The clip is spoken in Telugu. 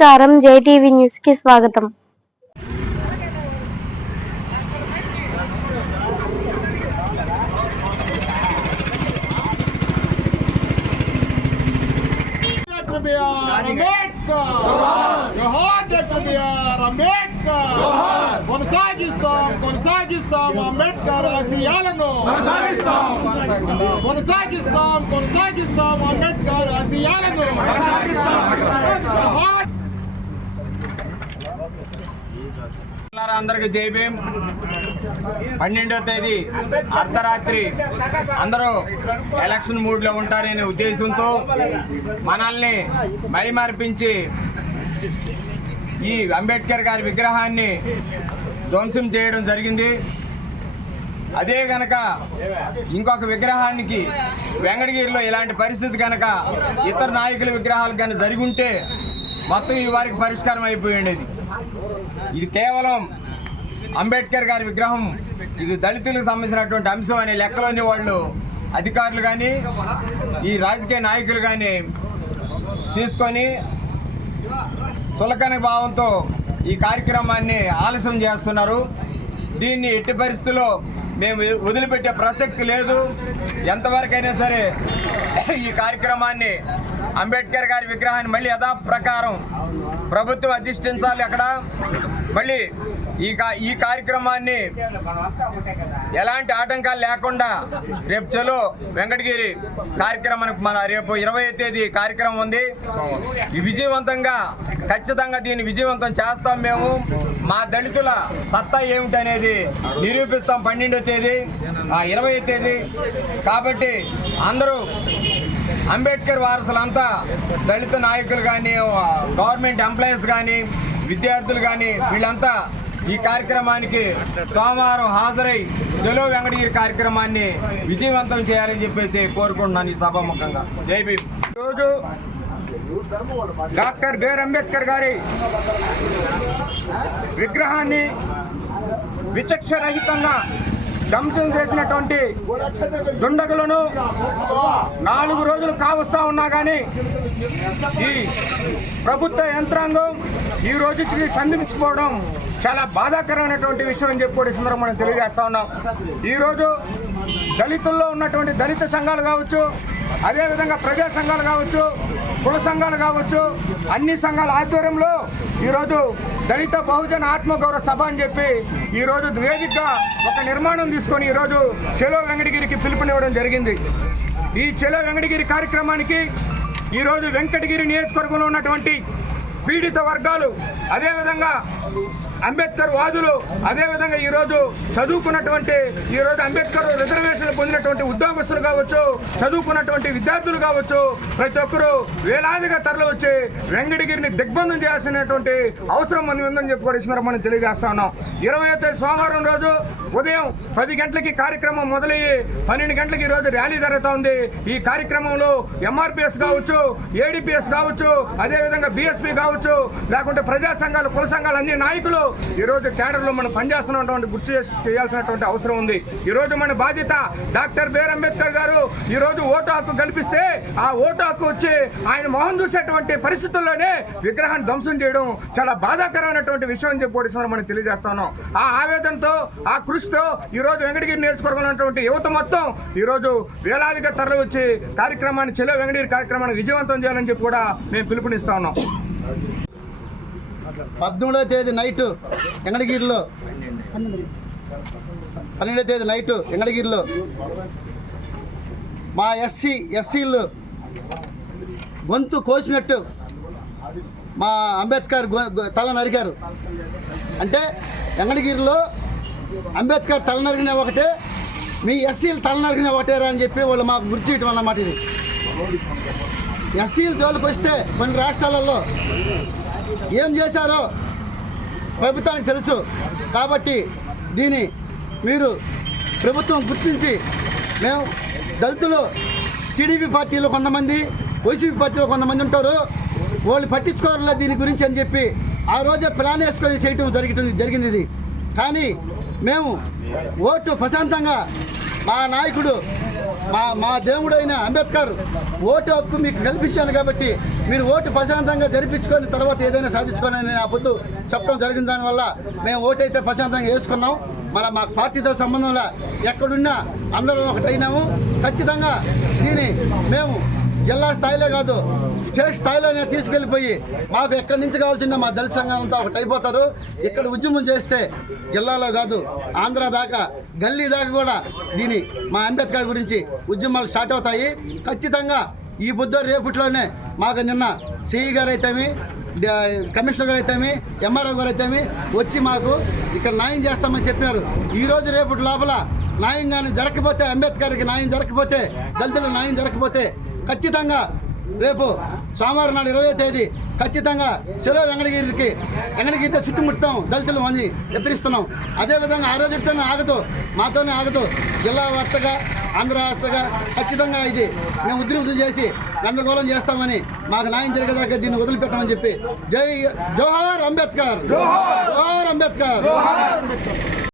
నమస్కారం జైటీవీ న్యూస్ కి స్వాగతం డాక్టర్ బిఆర్ అంబేద్కర్ జోహార్ డాక్టర్ బిఆర్ అంబేద్కర్ కొనసాగిస్తాం కొనసాగిస్తాం అంబేద్కర్ ఆశయాలను కొనసాగిస్తాం కొనసాగిస్తాం అంబేద్కర్ మిత్రులారా, అందరికి జై పన్నెండో తేదీ అర్ధరాత్రి. అందరూ ఎలక్షన్ మూడ్లో ఉంటారనే ఉద్దేశంతో మనల్ని మైమర్పించి ఈ అంబేద్కర్ గారి విగ్రహాన్ని ధ్వంసం చేయడం జరిగింది. అదే గనక ఇంకొక విగ్రహానికి వెంకటగిరిలో ఇలాంటి పరిస్థితి కనుక ఇతర నాయకుల విగ్రహాలు కానీ జరిగి ఉంటే మొత్తం ఈ వారికి పరిష్కారం అయిపోయి ఉండేది. ఇది కేవలం అంబేద్కర్ గారి విగ్రహం ఇది దళితులకు సంబంధించినటువంటి అంశం అనే లెక్కలోని వాళ్ళు అధికారులు కానీ ఈ రాజకీయ నాయకులు కానీ తీసుకొని చులకన భావంతో ఈ కార్యక్రమాన్ని ఆలస్యం చేస్తున్నారు. దీన్ని ఎట్టి పరిస్థితుల్లో మేము వదిలిపెట్టే ప్రసక్తి లేదు. ఎంతవరకైనా సరే ఈ కార్యక్రమాన్ని అంబేద్కర్ గారి విగ్రహాన్ని మళ్ళీ యథాప్రకారం ప్రభుత్వం అధిష్ఠించాలి అక్కడ. మళ్ళీ ఈ ఈ కార్యక్రమాన్ని ఎలాంటి ఆటంకాలు లేకుండా రేపు చలో వెంకటగిరి కార్యక్రమానికి మన రేపు ఇరవై తేదీ కార్యక్రమం ఉంది. ఈ విజయవంతంగా ఖచ్చితంగా దీన్ని విజయవంతం చేస్తాం మేము. మా దళితుల సత్తా ఏమిటనేది నిరూపిస్తాం పన్నెండో తేదీ ఇరవై తేదీ. కాబట్టి అందరూ అంబేద్కర్ వారసులంతా దళిత నాయకులు కానీ గవర్నమెంట్ ఎంప్లాయీస్ కానీ విద్యార్థులు కానీ వీళ్ళంతా ఈ కార్యక్రమానికి సోమవారం హాజరై జలో వెంకటగిరి కార్యక్రమాన్ని విజయవంతం చేయాలని చెప్పేసి కోరుకుంటున్నాను ఈ సభాముఖంగా. జై భీమ్. ఈరోజు డాక్టర్ బేర్ అంబేద్కర్ గారి విగ్రహాన్ని విచక్షరహితంగా ధ్వంసం చేసినటువంటి దుండగులను నాలుగు రోజులు కావస్తా ఉన్నా కానీ ఈ ప్రభుత్వ యంత్రాంగం ఈ రోజుకి సంధించుకోవడం చాలా బాధాకరమైనటువంటి విషయం అని చెప్పి కూడా ఈ మనం తెలియజేస్తా ఉన్నాం. ఈరోజు దళితుల్లో ఉన్నటువంటి దళిత సంఘాలు కావచ్చు అదేవిధంగా ప్రజా సంఘాలు కావచ్చు కుల సంఘాలు కావచ్చు అన్ని సంఘాల ఆధ్వర్యంలో ఈరోజు దళిత బహుజన ఆత్మగౌరవ సభ అని చెప్పి ఈరోజు వేదికగా ఒక నిర్మాణం తీసుకొని ఈరోజు చెలో వెంకటగిరికి పిలుపునివ్వడం జరిగింది. ఈ చెలో వెంకటగిరి కార్యక్రమానికి ఈరోజు వెంకటగిరి నియోజకవర్గంలో ఉన్నటువంటి పీడిత వర్గాలు అదేవిధంగా అంబేద్కర్ వాదులు అదేవిధంగా ఈరోజు చదువుకున్నటువంటి ఈరోజు అంబేద్కర్ రిజర్వేషన్లు పొందినటువంటి ఉద్యోగస్తులు కావచ్చు చదువుకున్నటువంటి విద్యార్థులు కావచ్చు ప్రతి ఒక్కరూ వేలాదిగా తరలి వచ్చి వెంకటగిరిని దిగ్బంధం చేయాల్సినటువంటి అవసరం మంది ఉందని చెప్పి మనం తెలియజేస్తా ఉన్నాం. ఇరవై తేదీ సోమవారం రోజు ఉదయం పది గంటలకి కార్యక్రమం మొదలయ్యి పన్నెండు గంటలకి ఈరోజు ర్యాలీ జరుగుతూ ఉంది ఈ కార్యక్రమంలో ఎంఆర్పిఎస్ కావచ్చు ఏడిపిఎస్ కావచ్చు అదేవిధంగా బీఎస్పీ కావచ్చు లేకుంటే ప్రజా సంఘాలు కుల సంఘాలు అన్ని నాయకులు ఈరోజు కేడర్లో మనం పనిచేస్తున్నటువంటి గుర్తు చేసి- చేయాల్సినటువంటి అవసరం ఉంది. ఈరోజు మన బాధ్యత డాక్టర్ బీఆర్ అంబేద్కర్ గారు ఈరోజు ఓటు హక్కు కల్పిస్తే ఆ ఓటు హక్కు వచ్చి ఆయన మొహం చూసేటువంటి పరిస్థితుల్లోనే విగ్రహాన్ని ధ్వంసం చేయడం చాలా బాధాకరమైనటువంటి విషయం అని చెప్పి ఓడిస్తున్నారు మనం తెలియజేస్తాను. ఆ ఆవేదనతో ఆ కృషితో ఈరోజు వెంకటగిరి నేర్చుకోవాలన్నటువంటి యువత మొత్తం ఈరోజు వేలాదిగా తరలి వచ్చి కార్యక్రమాన్ని చెలో వెంకటగిరి కార్యక్రమాన్ని విజయవంతం చేయాలని చెప్పి కూడా మేము పిలుపునిస్తా ఉన్నాం పద్మూడవ తేదీ నైటు ఎంగడగిరిలో పన్నెండవ తేదీ నైటు ఎంగడగిరిలో మా ఎస్సీ ఎస్సీలు గొంతు కోసినట్టు మా అంబేద్కర్ తల నరికారు అంటే ఎంగడగిరిలో అంబేద్కర్ తల నరిగిన ఒకటే మీ ఎస్సీలు తల నరిగిన ఒకటేరా అని చెప్పి వాళ్ళు మాకు గుర్తు చేయటం అన్నమాట ఇది. ఎస్సీలు జోలికి వస్తే కొన్ని రాష్ట్రాలలో ఏం చేశారో ప్రభుత్వానికి తెలుసు. కాబట్టి దీన్ని మీరు ప్రభుత్వం గుర్తించి మేము దళితులు టీడీపీ పార్టీలో కొంతమంది వైసీపీ పార్టీలో కొంతమంది ఉంటారు. వాళ్ళు పట్టించుకోవాలా దీని గురించి అని చెప్పి ఆ రోజే ప్లాన్ వేసుకొని చేయటం జరిగింది జరిగింది. ఇది కానీ మేము ఓటు ప్రశాంతంగా మా నాయకుడు మా మా దేవుడైన అంబేద్కర్ ఓటు హక్కు మీకు కల్పించాను కాబట్టి మీరు ఓటు ప్రశాంతంగా జరిపించుకొని తర్వాత ఏదైనా సాధించుకోవాలని నేను ఆ పొద్దు చెప్పడం జరిగిన దానివల్ల మేము ఓటు అయితే ప్రశాంతంగా వేసుకున్నాం. మన మా పార్టీతో సంబంధంలో ఎక్కడున్నా అందరం ఒకటైనాము. ఖచ్చితంగా దీన్ని మేము జిల్లా స్థాయిలో కాదు. స్టేట్ స్థాయిలోనే తీసుకెళ్ళిపోయి మాకు ఎక్కడి నుంచి కావాల్సిన మా దళిత సంఘం అంతా ఒకటి అయిపోతారు. ఇక్కడ ఉద్యమం చేస్తే జిల్లాలో కాదు ఆంధ్ర దాకా గల్లీ దాకా కూడా దీని మా అంబేద్కర్ గురించి ఉద్యమాలు స్టార్ట్ అవుతాయి. ఖచ్చితంగా ఈ బుద్ధ రేపట్లోనే మాకు నిన్న సిఈ గారు అయితేమి కమిషనర్ గారు అయితేమి ఎంఆర్ఓ గారు అయితేమి వచ్చి మాకు ఇక్కడ న్యాయం చేస్తామని చెప్పినారు. ఈ రోజు రేపటి లోపల న్యాయం కానీ జరగకపోతే అంబేద్కర్కి న్యాయం జరగకపోతే దళితులు న్యాయం జరగకపోతే ఖచ్చితంగా రేపు సోమవారం నాడు ఇరవై తేదీ ఖచ్చితంగా సెలవు వెంకటగిరికి వెంకటగిరితో చుట్టుముట్టాం దళితులు అని హెచ్చరిస్తున్నాం. అదేవిధంగా ఆ రోజుతోనే ఆగదు మాతోనే ఆగదు జిల్లా వార్తగా ఆంధ్ర వార్తగా ఖచ్చితంగా ఇది మేము ఉద్రిక్తం చేసి గందరగోళం చేస్తామని మాకు న్యాయం జరిగేదాకా దీన్ని వదిలిపెట్టమని చెప్పి జై జోహార్ అంబేద్కర్. జోహార్ అంబేద్కర్.